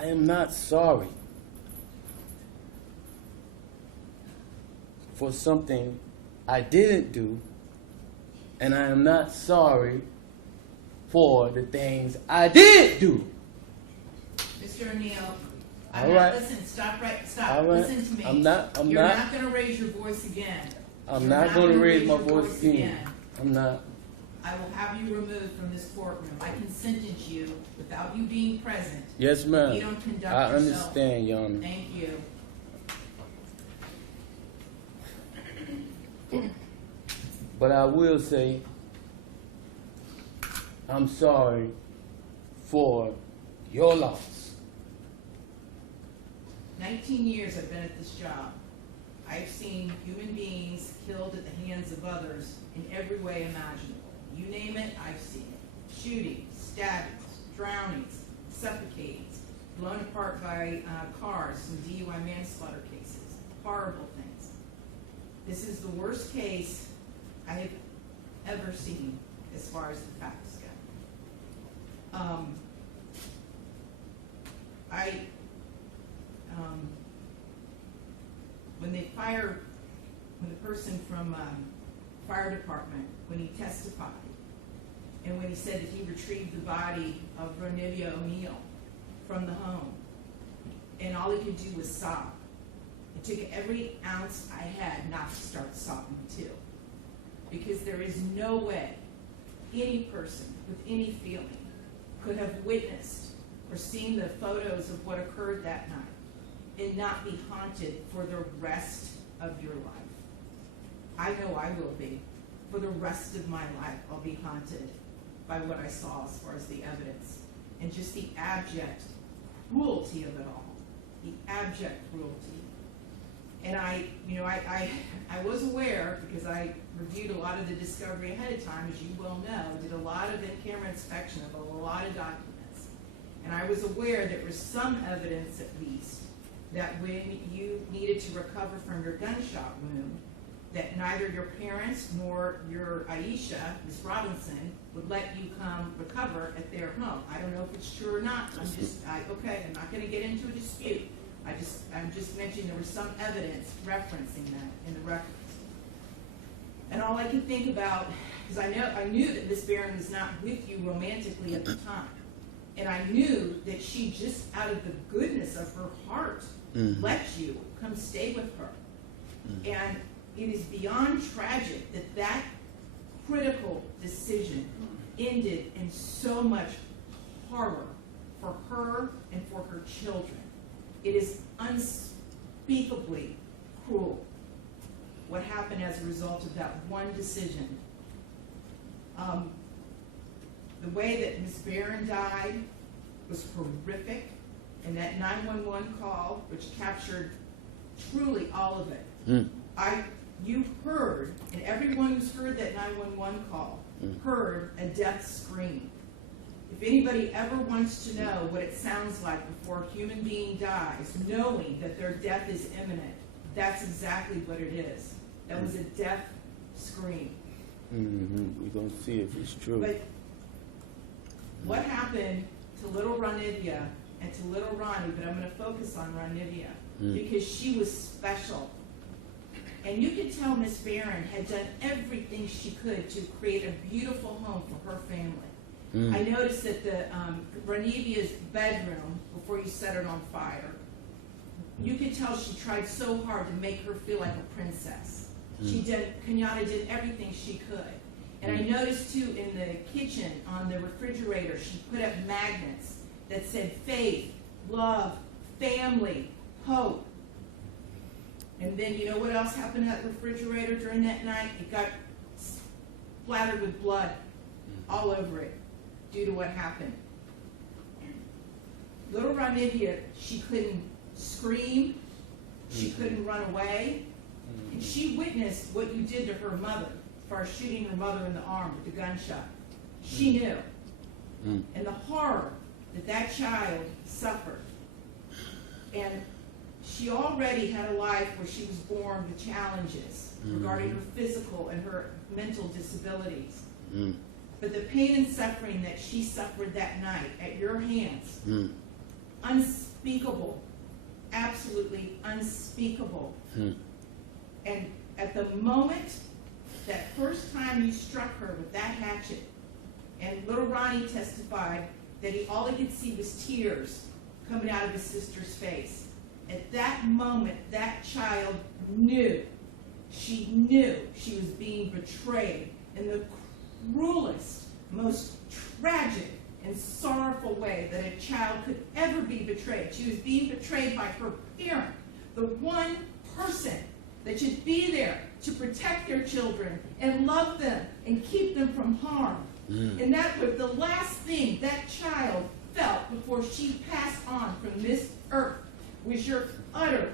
I am not sorry for something I didn't do, and I am not sorry for the things I did do. Mr. Oneal, All right. listen, stop. All right. Listen to me. I'm not You're not going to raise your voice again. I'm You're not going to raise my your voice again. I'm not. I will have you removed from this courtroom. I can sentence you without you being present. Yes, ma'am. You don't conduct I yourself. understand, Your Honor. Thank you. But I will say, I'm sorry for your loss. 19 years I've been at this job. I've seen human beings killed at the hands of others in every way imaginable. You name it, I've seen it. Shootings, stabbings, drownings, suffocatings, blown apart by cars, some DUI manslaughter cases, horrible things. This is the worst case I have ever seen as far as the facts go. When the person from fire department, when he testified, and when he said that he retrieved the body of Ronnie Oneal from the home, and all he could do was sob. It took every ounce I had not to start sobbing too. Because there is no way any person with any feeling could have witnessed or seen the photos of what occurred that night and not be haunted for the rest of your life. I know I will be. For the rest of my life, I'll be haunted by what I saw as far as the evidence and just the abject cruelty of it all. The abject cruelty. And I was aware, because I reviewed a lot of the discovery ahead of time, as you well know, did a lot of in-camera inspection of a lot of documents. And I was aware there was some evidence, at least, that when you needed to recover from your gunshot wound, that neither your parents nor your Aisha, Miss Robinson, would let you come recover at their home. I don't know if it's true or not. I'm not going to get into a dispute. I'm just mentioning there was some evidence referencing that in the records. And all I can think about, because I knew that Miss Barron was not with you romantically at the time. And I knew that she just, out of the goodness of her heart, let you come stay with her. And it is beyond tragic that that critical decision ended in so much horror for her and for her children. It is unspeakably cruel what happened as a result of that one decision. The way that Miss Barron died was horrific, and that 911 call, which captured truly all of it. You heard, and everyone who's heard that 911 call heard a death scream. If anybody ever wants to know what it sounds like before a human being dies, knowing that their death is imminent, that's exactly what it is. That was a death scream. We're going to see if it's true. But what happened to little Ronivia and to little Ronnie, but I'm going to focus on Ronivia, because she was special. And you could tell Miss Barron had done everything she could to create a beautiful home for her family. I noticed that the Ronivia's bedroom, before you set it on fire, you could tell she tried so hard to make her feel like a princess. Kenyatta did everything she could. And I noticed too in the kitchen, on the refrigerator, she put up magnets that said faith, love, family, hope. And then you know what else happened to that refrigerator during that night? It got splattered with blood all over it due to what happened. Little Ronivia, she couldn't scream, she couldn't run away, and she witnessed what you did to her mother as far as shooting her mother in the arm with the gunshot. She knew. And the horror that that child suffered. And she already had a life where she was born with challenges regarding her physical and her mental disabilities. But the pain and suffering that she suffered that night at your hands, unspeakable. unspeakable, absolutely unspeakable. And at the moment, that first time you struck her with that hatchet, and little Ronnie testified that all he could see was tears coming out of his sister's face. At that moment, that child knew. She knew she was being betrayed in the cruelest, most tragic and sorrowful way that a child could ever be betrayed. She was being betrayed by her parent, the one person that should be there to protect their children and love them and keep them from harm. And that was the last thing that child felt before she passed on from this earth, was your utter,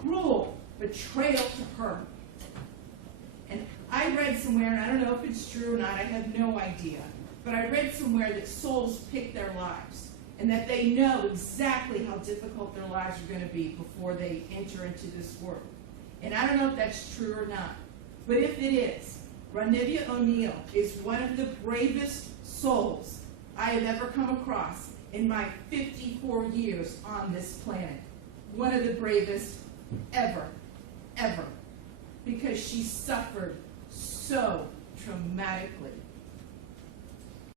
cruel betrayal to her. And I read somewhere, and I don't know if it's true or not, I have no idea, but I read somewhere that souls pick their lives, and that they know exactly how difficult their lives are going to be before they enter into this world. And I don't know if that's true or not, but if it is, Ronnie Oneal is one of the bravest souls I have ever come across in my 54 years on this planet. One of the bravest ever, ever. Because she suffered so traumatically